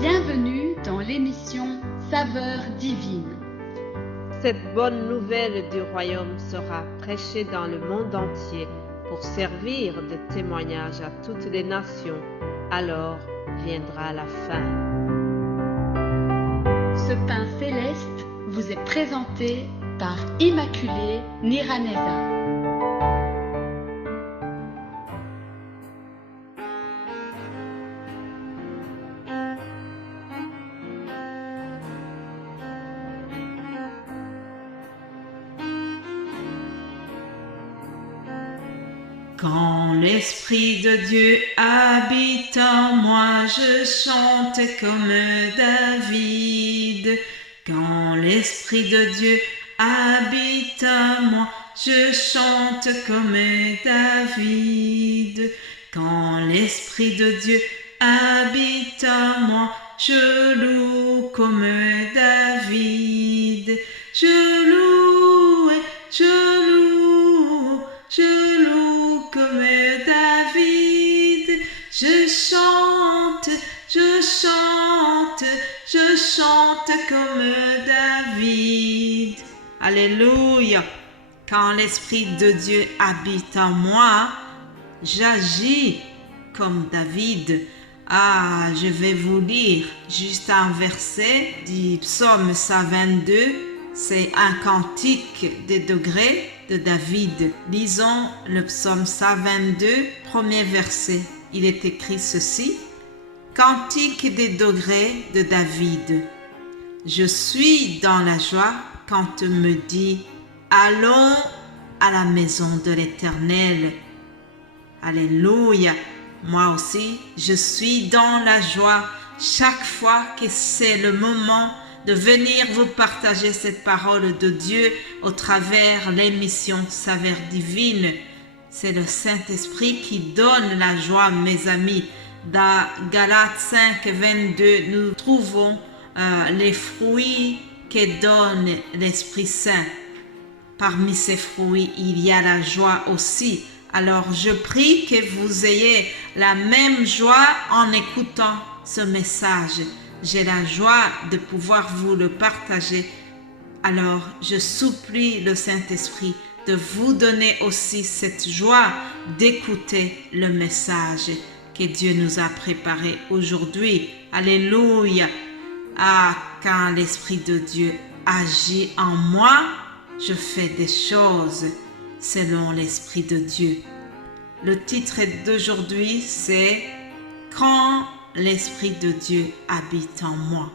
Bienvenue dans l'émission Saveurs divines. Cette bonne nouvelle du royaume sera prêchée dans le monde entier pour servir de témoignage à toutes les nations. Alors viendra la fin. Ce pain céleste vous est présenté par Immaculée Niraneza. Quand l'Esprit de Dieu habite en moi, je chante comme David. Quand l'Esprit de Dieu habite en moi, je chante comme David. Quand l'Esprit de Dieu habite en moi, je loue comme David. Je loue, je loue, je loue comme David. Je chante, je chante, je chante comme David. Alléluia. Quand l'Esprit de Dieu habite en moi, j'agis comme David. Je vais vous lire juste un verset du psaume 122. C'est un cantique des degrés de David. Lisons le psaume 122, premier verset. Il est écrit ceci. Cantique des degrés de David. Je suis dans la joie quand on me dit « Allons à la maison de l'Éternel ». Alléluia. Moi aussi, je suis dans la joie chaque fois que c'est le moment de venir vous partager cette parole de Dieu au travers l'émission Saveurs divines. C'est le Saint-Esprit qui donne la joie, mes amis. Dans Galates 5, 22, nous trouvons les fruits que donne l'Esprit Saint. Parmi ces fruits, il y a la joie aussi. Alors, je prie que vous ayez la même joie en écoutant ce message. J'ai la joie de pouvoir vous le partager. Alors, je supplie le Saint-Esprit de vous donner aussi cette joie d'écouter le message que Dieu nous a préparé aujourd'hui. Alléluia. Quand l'Esprit de Dieu agit en moi, je fais des choses selon l'Esprit de Dieu. Le titre d'aujourd'hui, c'est « Quand l'Esprit de Dieu habite en moi ».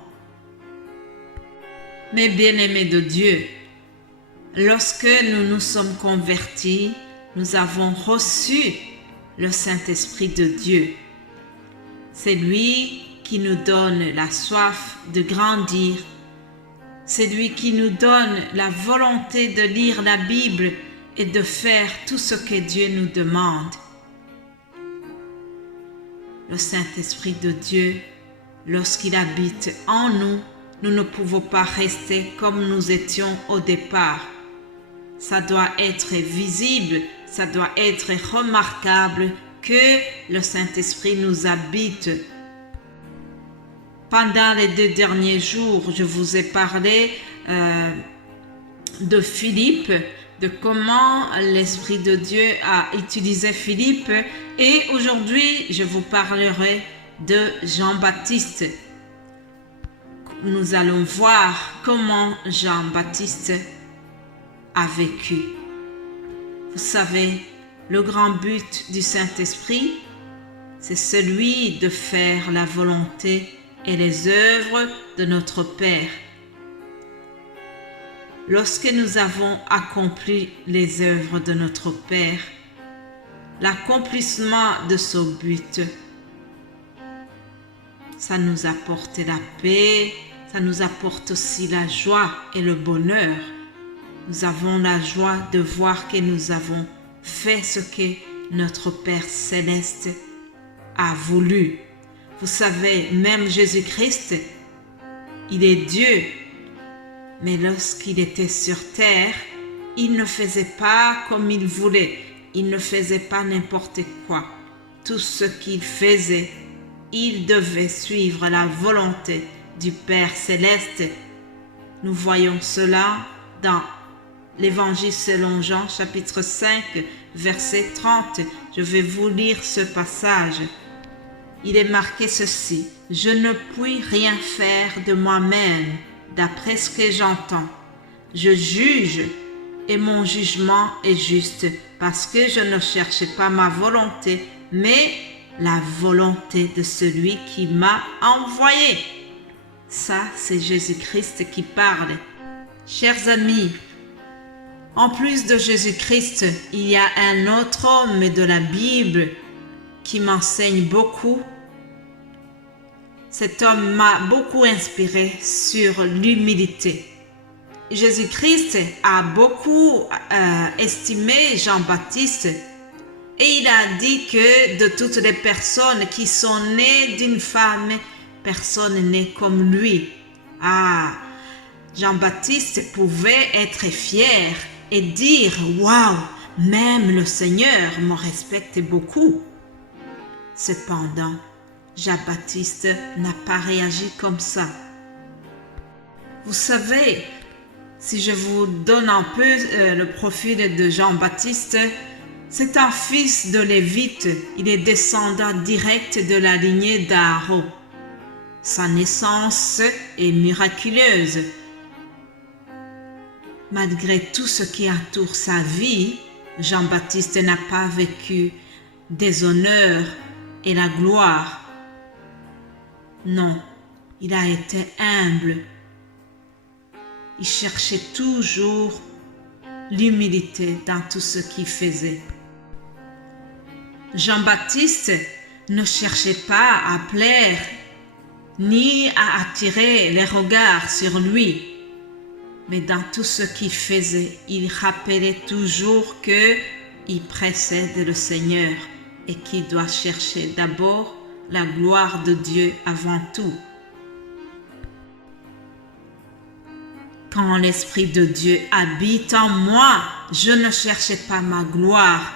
Mes bien-aimés de Dieu, lorsque nous nous sommes convertis, nous avons reçu le Saint-Esprit de Dieu. C'est lui qui nous donne la soif de grandir. C'est lui qui nous donne la volonté de lire la Bible et de faire tout ce que Dieu nous demande. Le Saint-Esprit de Dieu, lorsqu'il habite en nous, nous ne pouvons pas rester comme nous étions au départ. Ça doit être visible, ça doit être remarquable que le Saint-Esprit nous habite. Pendant les 2 derniers jours, je vous ai parlé de Philippe, de comment l'Esprit de Dieu a utilisé Philippe, et aujourd'hui je vous parlerai de Jean-Baptiste. Nous allons voir comment Jean-Baptiste a vécu. Vous savez, le grand but du Saint-Esprit, c'est celui de faire la volonté et les œuvres de notre Père. Lorsque nous avons accompli les œuvres de notre Père, l'accomplissement de ce but, ça nous apporte la paix, ça nous apporte aussi la joie et le bonheur. Nous avons la joie de voir que nous avons fait ce que notre Père Céleste a voulu. Vous savez, même Jésus-Christ, il est Dieu. Mais lorsqu'il était sur terre, il ne faisait pas comme il voulait. Il ne faisait pas n'importe quoi. Tout ce qu'il faisait, Il devait suivre la volonté du Père céleste. Nous voyons cela dans l'Évangile selon Jean, chapitre 5, verset 30. Je vais vous lire ce passage. Il est marqué ceci: « Je ne puis rien faire de moi-même, d'après ce que j'entends. Je juge et mon jugement est juste, parce que je ne cherche pas ma volonté, mais la volonté de celui qui m'a envoyé. » Ça, c'est Jésus-Christ qui parle. Chers amis, en plus de Jésus-Christ, il y a un autre homme de la Bible qui m'enseigne beaucoup. Cet homme m'a beaucoup inspiré sur l'humilité. Jésus-Christ a beaucoup estimé Jean-Baptiste et il a dit que de toutes les personnes qui sont nées d'une femme, personne n'est comme lui. Jean-Baptiste pouvait être fier et dire « Waouh, même le Seigneur me respecte beaucoup. » Cependant, Jean-Baptiste n'a pas réagi comme ça. Vous savez, si je vous donne un peu le profil de Jean-Baptiste, c'est un fils de Lévite. Il est descendant direct de la lignée d'Aaron. Sa naissance est miraculeuse. Malgré tout ce qui entoure sa vie, Jean-Baptiste n'a pas vécu des honneurs et la gloire. Non, il a été humble. Il cherchait toujours l'humilité dans tout ce qu'il faisait. Jean-Baptiste ne cherchait pas à plaire ni à attirer les regards sur lui. Mais dans tout ce qu'il faisait, il rappelait toujours qu'il précède le Seigneur et qu'il doit chercher d'abord la gloire de Dieu avant tout. Quand l'Esprit de Dieu habite en moi, je ne cherche pas ma gloire,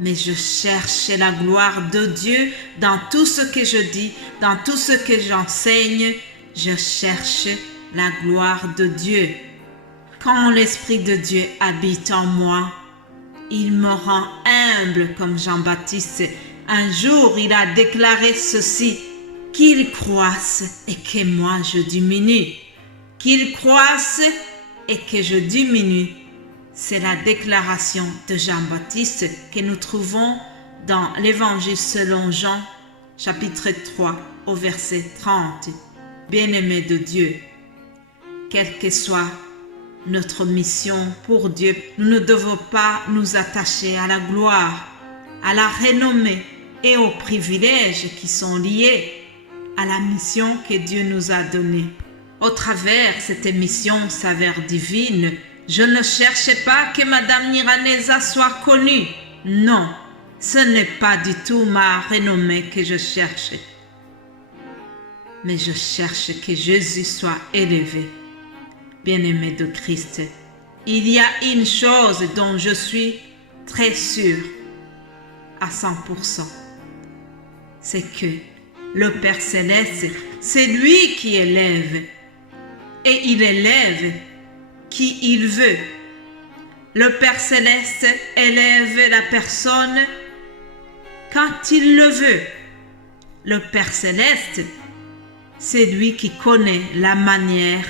mais je cherche la gloire de Dieu dans tout ce que je dis, dans tout ce que j'enseigne. Je cherche la gloire de Dieu. Quand l'Esprit de Dieu habite en moi, il me rend humble comme Jean-Baptiste. Un jour, il a déclaré ceci: qu'il croisse et que moi je diminue. Qu'il croisse et que je diminue. C'est la déclaration de Jean-Baptiste que nous trouvons dans l'Évangile selon Jean, chapitre 3, au verset 30. Bien-aimés de Dieu, quelle que soit notre mission pour Dieu, nous ne devons pas nous attacher à la gloire, à la renommée et aux privilèges qui sont liés à la mission que Dieu nous a donnée. Au travers cette mission s'avère divine, je ne cherche pas que Madame Niraneza soit connue. Non, ce n'est pas du tout ma renommée que je cherche. Mais je cherche que Jésus soit élevé. Bien-aimé de Christ, il y a une chose dont je suis très sûre à 100%. C'est que le Père Céleste, c'est lui qui élève. Et il élève qui il veut. Le Père Céleste élève la personne quand il le veut. Le Père Céleste, c'est lui qui connaît la manière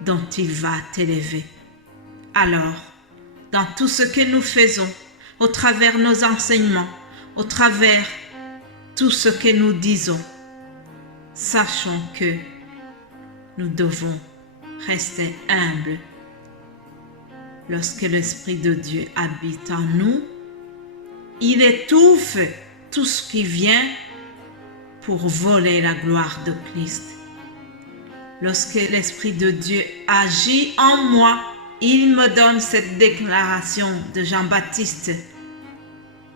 dont il va t'élever. Alors, dans tout ce que nous faisons, au travers nos enseignements, au travers tout ce que nous disons, sachons que nous devons rester humbles. Lorsque l'Esprit de Dieu habite en nous, il étouffe tout ce qui vient pour voler la gloire de Christ. Lorsque l'Esprit de Dieu agit en moi, il me donne cette déclaration de Jean-Baptiste: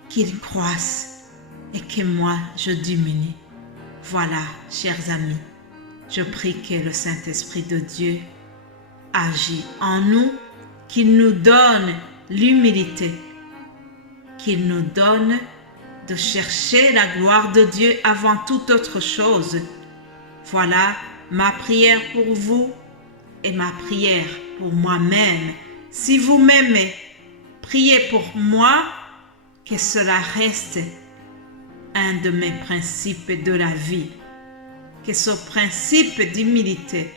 qu'il croisse et que moi je diminue. Voilà, chers amis, je prie que le Saint-Esprit de Dieu agit en nous, qu'il nous donne l'humilité, qu'il nous donne de chercher la gloire de Dieu avant toute autre chose. Voilà ma prière pour vous et ma prière pour moi-même. Si vous m'aimez, priez pour moi, que cela reste un de mes principes de la vie. Que ce principe d'humilité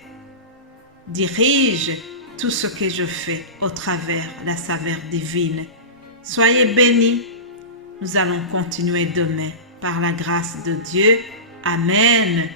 dirige tout ce que je fais au travers la saveur divine. Soyez bénis. Nous allons continuer demain par la grâce de Dieu. Amen.